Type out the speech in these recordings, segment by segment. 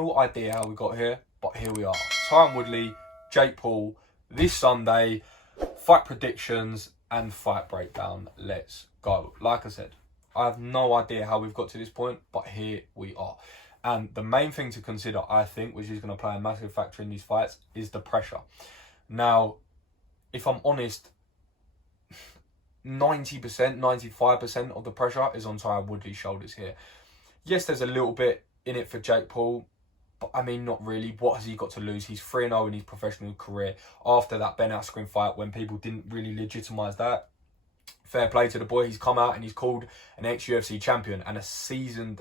no idea how we got here, but here we are. Tyron Woodley, Jake Paul, this Sunday, fight predictions and fight breakdown. Let's go. Like I said, I have no idea how we've got to this point, but here we are. And the main thing to consider, I think, which is going to play a massive factor in these fights, is the pressure. Now, if I'm honest, 90%, 95% of the pressure is on Tyron Woodley's shoulders here. Yes, there's a little bit in it for Jake Paul, but I mean, not really. What has he got to lose? He's 3-0 in his professional career after that Ben Askren fight when people didn't really legitimise that. Fair play to the boy. He's come out and he's called an ex-UFC champion and a seasoned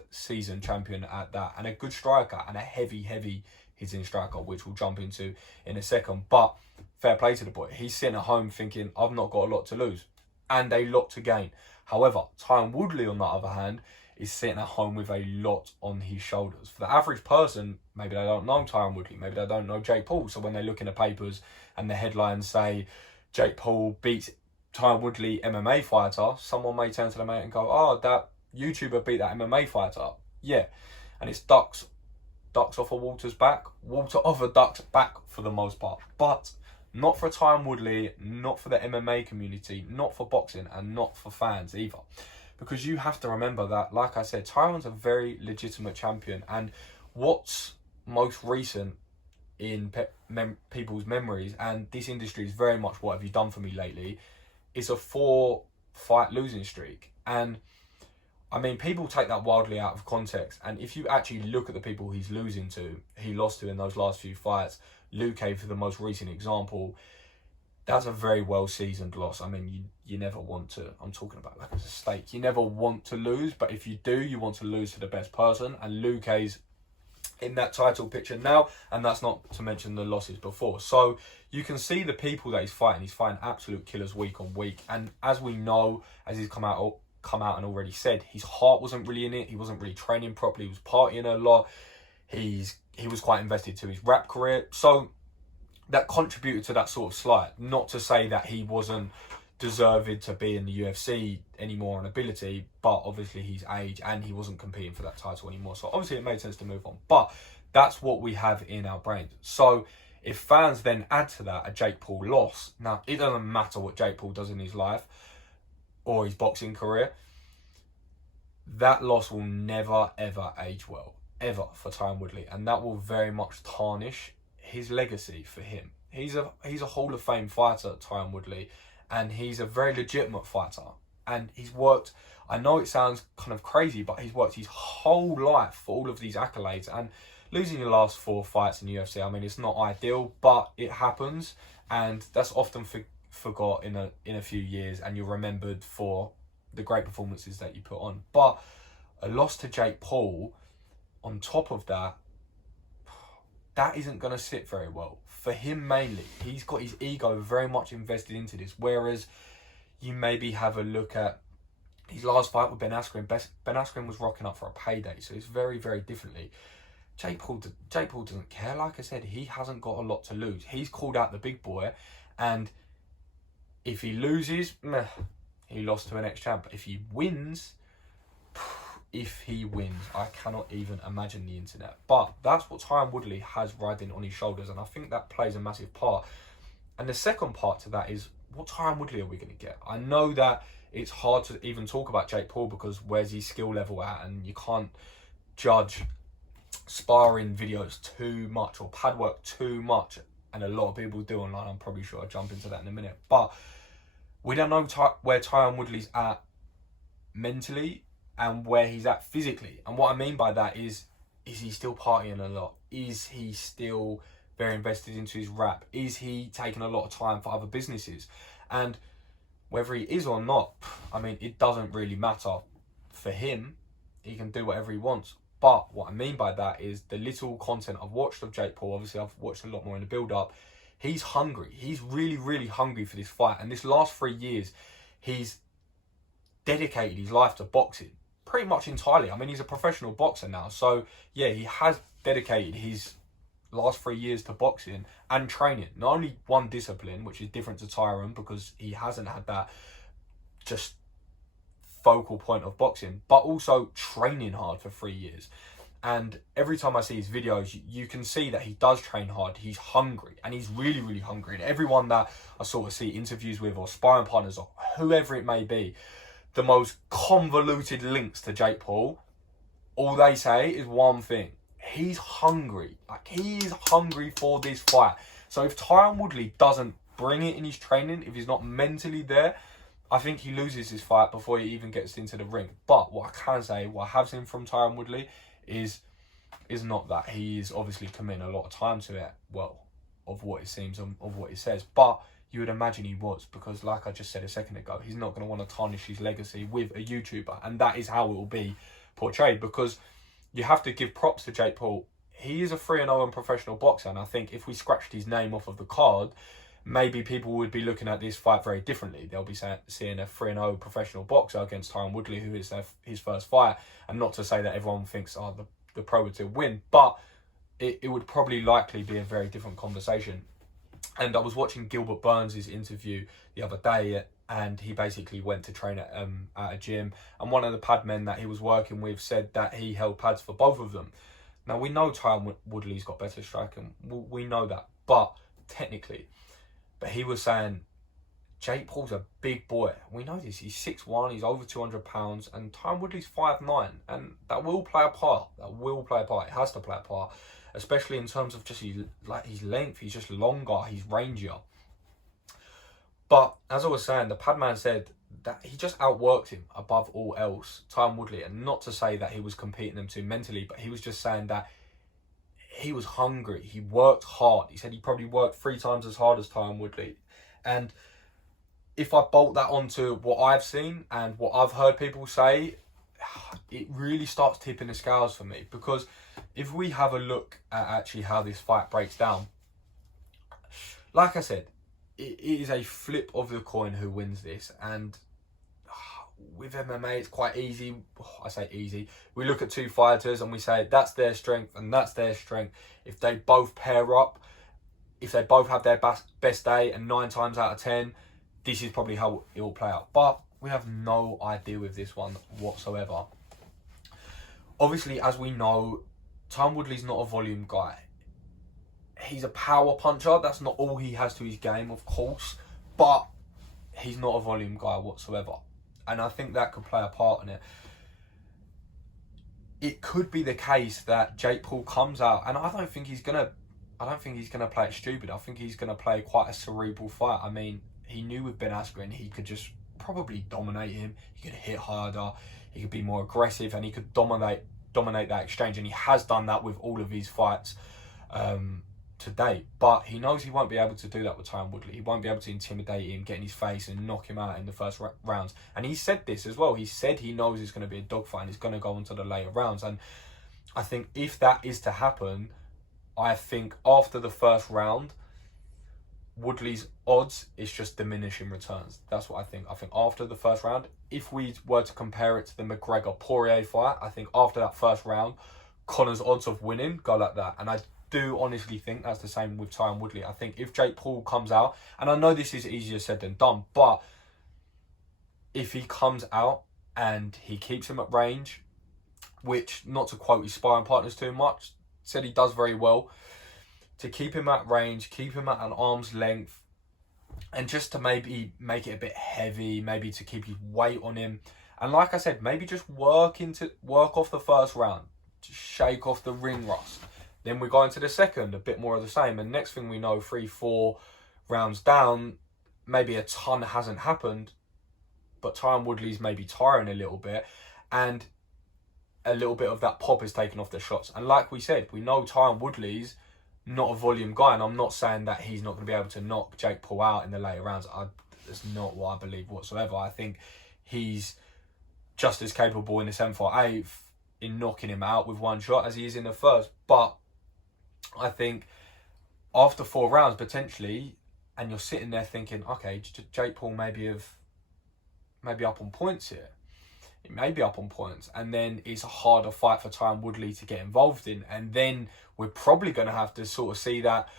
champion at that. And a good striker and a heavy hitting striker, which we'll jump into in a second. But fair play to the boy. He's sitting at home thinking, I've not got a lot to lose and a lot to gain. However, Tyron Woodley, on the other hand, is sitting at home with a lot on his shoulders. For the average person, maybe they don't know Tyron Woodley, maybe they don't know Jake Paul. So when they look in the papers and the headlines say Jake Paul beats Tyron Woodley MMA fighter, someone may turn to the mate and go, oh, that YouTuber beat that MMA fighter. Yeah, and it's ducks off a water's back, water off a duck's back for the most part. But not for Tyron Woodley, not for the MMA community, not for boxing, and not for fans either. Because you have to remember that, like I said, Tyron's a very legitimate champion. And what's most recent in people's memories, and this industry is very much what have you done for me lately, is a 4-fight losing streak. And I mean, people take that wildly out of context. And if you actually look at the people he's losing to, he lost to in those last few fights, Luque for the most recent example, that's a very well-seasoned loss. I mean, you never want to, I'm talking about like as a stake, you never want to lose, but if you do, you want to lose to the best person. And Luque's in that title picture now, and that's not to mention the losses before. So you can see the people that he's fighting absolute killers week on week. And as we know, as he's come out and already said, his heart wasn't really in it. He wasn't really training properly. He was partying a lot. He was quite invested to his rap career. So that contributed to that sort of slide. Not to say that he wasn't deserved to be in the UFC anymore on ability, but obviously his age, and he wasn't competing for that title anymore. So obviously it made sense to move on. But that's what we have in our brains. So if fans then add to that a Jake Paul loss, now it doesn't matter what Jake Paul does in his life or his boxing career, that loss will never ever age well, ever, for Tyron Woodley, and that will very much tarnish his legacy for him. He's a Hall of Fame fighter, Tyron Woodley, and he's a very legitimate fighter. And he's worked, I know it sounds kind of crazy, but he's worked his whole life for all of these accolades. And losing your last 4 fights in the UFC, I mean, it's not ideal, but it happens, and that's often forgot in a few years, and you're remembered for the great performances that you put on. But a loss to Jake Paul, on top of that, that isn't going to sit very well. For him mainly, he's got his ego very much invested into this. Whereas you maybe have a look at his last fight with Ben Askren. Ben Askren was rocking up for a payday, so it's very, very differently. Jake Paul doesn't care. Like I said, he hasn't got a lot to lose. He's called out the big boy, and if he loses, he lost to an ex-champ. If he wins, I cannot even imagine the internet. But that's what Tyron Woodley has riding on his shoulders, and I think that plays a massive part. And the second part to that is, what Tyron Woodley are we going to get? I know that it's hard to even talk about Jake Paul because where's his skill level at, and you can't judge sparring videos too much or pad work too much, and a lot of people do online. I'm probably sure I'll jump into that in a minute. But we don't know where Tyron Woodley's at mentally and where he's at physically. And what I mean by that is he still partying a lot? Is he still very invested into his rap? Is he taking a lot of time for other businesses? And whether he is or not, I mean, it doesn't really matter. For him, he can do whatever he wants. But what I mean by that is the little content I've watched of Jake Paul, obviously I've watched a lot more in the build-up, he's hungry. He's really, really hungry for this fight. And this last 3 years, he's dedicated his life to boxing pretty much entirely. I mean, he's a professional boxer now. So, yeah, he has dedicated his last 3 years to boxing and training. Not only one discipline, which is different to Tyron because he hasn't had that just focal point of boxing, but also training hard for 3 years. And every time I see his videos, you can see that he does train hard. He's hungry, and he's really, really hungry. And everyone that I sort of see interviews with, or sparring partners, or whoever it may be, the most convoluted links to Jake Paul, all they say is one thing: he's hungry. Like, he is hungry for this fight. So if Tyron Woodley doesn't bring it in his training, if he's not mentally there, I think he loses his fight before he even gets into the ring. But what I can say, what I have seen from Tyron Woodley is not that. He's obviously committing a lot of time to it, well, of what it seems and of what he says. But you would imagine he was, because like I just said a second ago, he's not going to want to tarnish his legacy with a YouTuber. And that is how it will be portrayed, because you have to give props to Jake Paul. He is a 3-0 professional boxer, and I think if we scratched his name off of the card, maybe people would be looking at this fight very differently. They'll be seeing a 3-0 professional boxer against Tyron Woodley, who is his first fight. And not to say that everyone thinks, oh, the pro would still win, but it would probably likely be a very different conversation. And I was watching Gilbert Burns' interview the other day, and he basically went to train at a gym, and one of the pad men that he was working with said that he held pads for both of them. Now, we know Tyron Woodley's got better striking, we know that, but he was saying Jake Paul's a big boy. We know this. He's 6'1", he's over 200 pounds, and Tyron Woodley's 5'9", and that will play a part. It has to play a part, especially in terms of just his length. He's just longer, he's rangier. But as I was saying, the padman said that he just outworked him above all else, Tyron Woodley. And not to say that he was competing them too mentally, but he was just saying that he was hungry. He worked hard. He said he probably worked 3 times as hard as Tyron Woodley. And if I bolt that onto what I've seen and what I've heard people say, it really starts tipping the scales for me. Because if we have a look at actually how this fight breaks down, like I said, it is a flip of the coin who wins this. And with MMA, it's quite easy. I say easy. We look at 2 fighters and we say that's their strength and that's their strength. If they both pair up, if they both have their best day, and 9 times out of 10, this is probably how it will play out. But we have no idea with this one whatsoever. Obviously, as we know, Tyron Woodley's not a volume guy. He's a power puncher. That's not all he has to his game, of course. But he's not a volume guy whatsoever. And I think that could play a part in it. It could be the case that Jake Paul comes out, and I don't think he's gonna play it stupid. I think he's gonna play quite a cerebral fight. I mean, he knew with Ben Askren he could just probably dominate him. He could hit harder. He could be more aggressive, and he could dominate that exchange. And he has done that with all of his fights to date. But he knows he won't be able to do that with Tyron Woodley. He won't be able to intimidate him, get in his face, and knock him out in the first rounds. And he said this as well. He said he knows it's going to be a dogfight and it's going to go into the later rounds. And I think if that is to happen, I think after the first round, Woodley's odds is just diminishing returns. That's what I think. I think after the first round, if we were to compare it to the McGregor-Poirier fight, I think after that first round, Conor's odds of winning go like that. And I do honestly think that's the same with Tyron Woodley. I think if Jake Paul comes out, and I know this is easier said than done, but if he comes out and he keeps him at range, which, not to quote his sparring partners too much, said he does very well, to keep him at range, keep him at an arm's length, and just to maybe make it a bit heavy, maybe to keep his weight on him. And like I said, maybe just work off the first round, just shake off the ring rust. Then we go into the second, a bit more of the same. And next thing we know, 3-4 rounds down, maybe a ton hasn't happened, but Tyron Woodley's maybe tiring a little bit, and a little bit of that pop is taken off the shots. And like we said, we know Tyron Woodley's not a volume guy, and I'm not saying that he's not going to be able to knock Jake Paul out in the later rounds. That's not what I believe whatsoever. I think he's just as capable in the 7th or 8th in knocking him out with one shot as he is in the first. But I think after 4 rounds, potentially, and you're sitting there thinking, okay, Jake Paul maybe up on points here. It may be up on points, and then it's a harder fight for Tyron Woodley to get involved in, and then we're probably going to have to sort of see that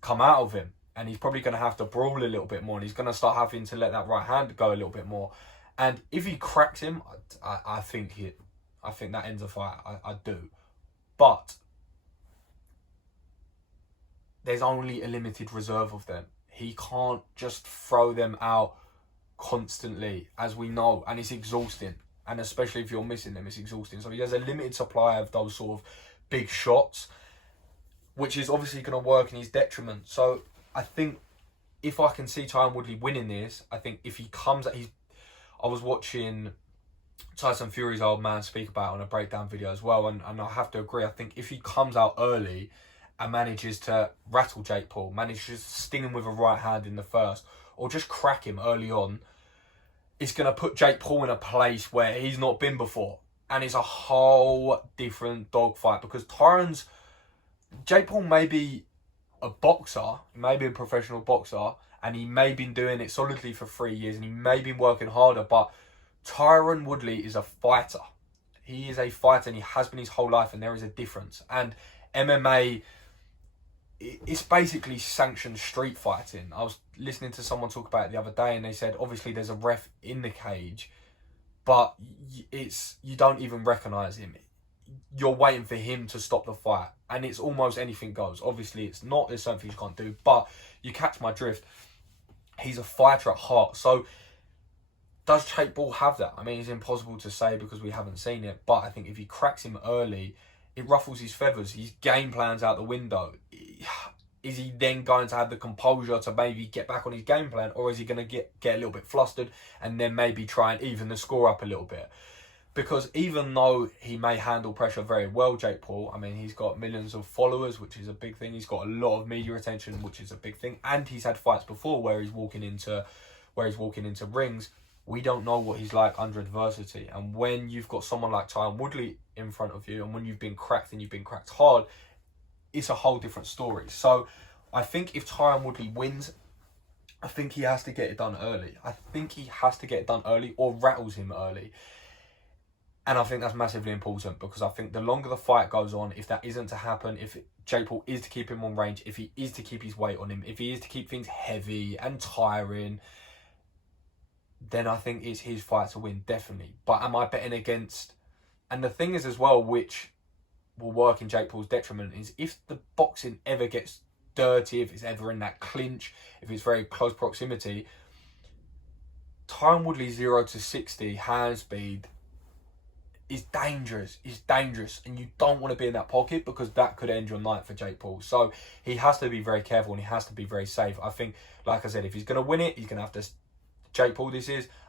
come out of him, and he's probably going to have to brawl a little bit more, and he's going to start having to let that right hand go a little bit more. And if he cracks him, I think that ends the fight. I do. But there's only a limited reserve of them. He can't just throw them out constantly, as we know, and it's exhausting. And especially if you're missing them, it's exhausting. So he has a limited supply of those sort of big shots, which is obviously going to work in his detriment. So I think if I can see Tyron Woodley winning this, I think if he comes at I was watching Tyson Fury's old man speak about it on a breakdown video as well, and I have to agree. I think if he comes out early and manages to rattle Jake Paul, manages to sting him with a right hand in the first, or just crack him early on, it's going to put Jake Paul in a place where he's not been before. And it's a whole different dogfight, because Jake Paul may be a boxer, he may be a professional boxer, and he may have been doing it solidly for 3 years, and he may have been working harder, but Tyron Woodley is a fighter. He is a fighter, and he has been his whole life, and there is a difference. And MMA, it's basically sanctioned street fighting. I was listening to someone talk about it the other day, and they said obviously there's a ref in the cage, but you don't even recognise him. You're waiting for him to stop the fight, and it's almost anything goes. Obviously it's not, there's something you can't do, but you catch my drift. He's a fighter at heart. So does Jake Paul have that? I mean, it's impossible to say because we haven't seen it, but I think if he cracks him early, it ruffles his feathers. His game plan's out the window. Is he then going to have the composure to maybe get back on his game plan, or is he going to get a little bit flustered and then maybe try and even the score up a little bit? Because even though he may handle pressure very well, Jake Paul, I mean, he's got millions of followers, which is a big thing. He's got a lot of media attention, which is a big thing. And he's had fights before where he's walking into rings. We don't know what he's like under adversity. And when you've got someone like Tyron Woodley in front of you, and when you've been cracked and you've been cracked hard, it's a whole different story. So I think if Tyron Woodley wins, I think he has to get it done early. I think he has to get it done early, or rattles him early. And I think that's massively important, because I think the longer the fight goes on, if that isn't to happen, if Jake Paul is to keep him on range, if he is to keep his weight on him, if he is to keep things heavy and tiring, then I think it's his fight to win, definitely. But am I betting against... And the thing is as well, which will work in Jake Paul's detriment, is if the boxing ever gets dirty, if it's ever in that clinch, if it's very close proximity, Tyron Woodley 0 to 60 hand speed is dangerous. It's dangerous, and you don't want to be in that pocket, because that could end your night for Jake Paul. So he has to be very careful, and he has to be very safe. I think, like I said, if he's going to win it, he's going to have to... Jake Paul,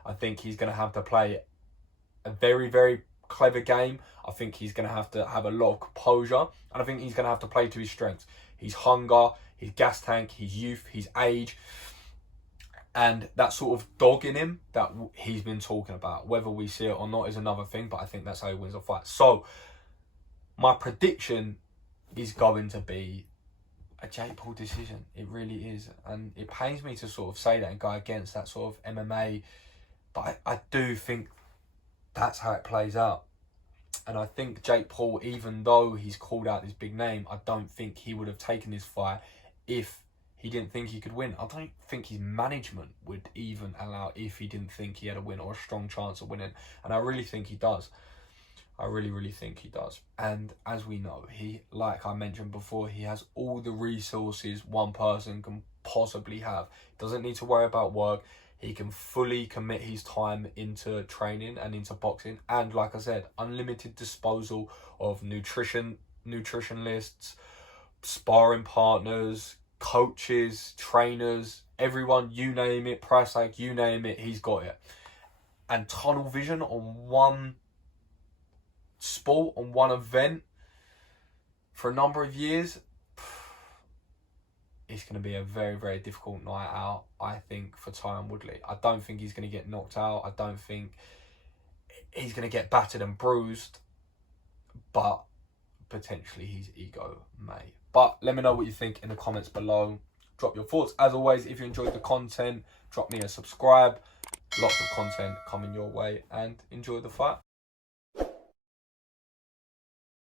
I think he's going to have to play a very, very clever game. I think he's going to have a lot of composure, and I think he's going to have to play to his strengths. His hunger, his gas tank, his youth, his age, and that sort of dog in him that he's been talking about. Whether we see it or not is another thing, but I think that's how he wins a fight. So my prediction is going to be a Jake Paul decision. It really is. And it pains me to sort of say that and go against that sort of MMA, but I do think that's how it plays out. And I think Jake Paul, even though he's called out this big name, I don't think he would have taken this fight if he didn't think he could win. I don't think his management would even allow if he didn't think he had a win or a strong chance of winning. And I really think he does. I really, really think he does. And as we know, he, like I mentioned before, he has all the resources one person can possibly have. Doesn't need to worry about work. He can fully commit his time into training and into boxing. And like I said, unlimited disposal of nutritionists, sparring partners, coaches, trainers, everyone, you name it, price tag, you name it, he's got it. And tunnel vision on one sport, on one event for a number of years, it's going to be a very, very difficult night out, I think, for Tyron Woodley. I don't think he's going to get knocked out. I don't think he's going to get battered and bruised, but potentially his ego may. But let me know what you think in the comments below. Drop your thoughts. As always, if you enjoyed the content, drop me a subscribe. Lots of content coming your way, and enjoy the fight.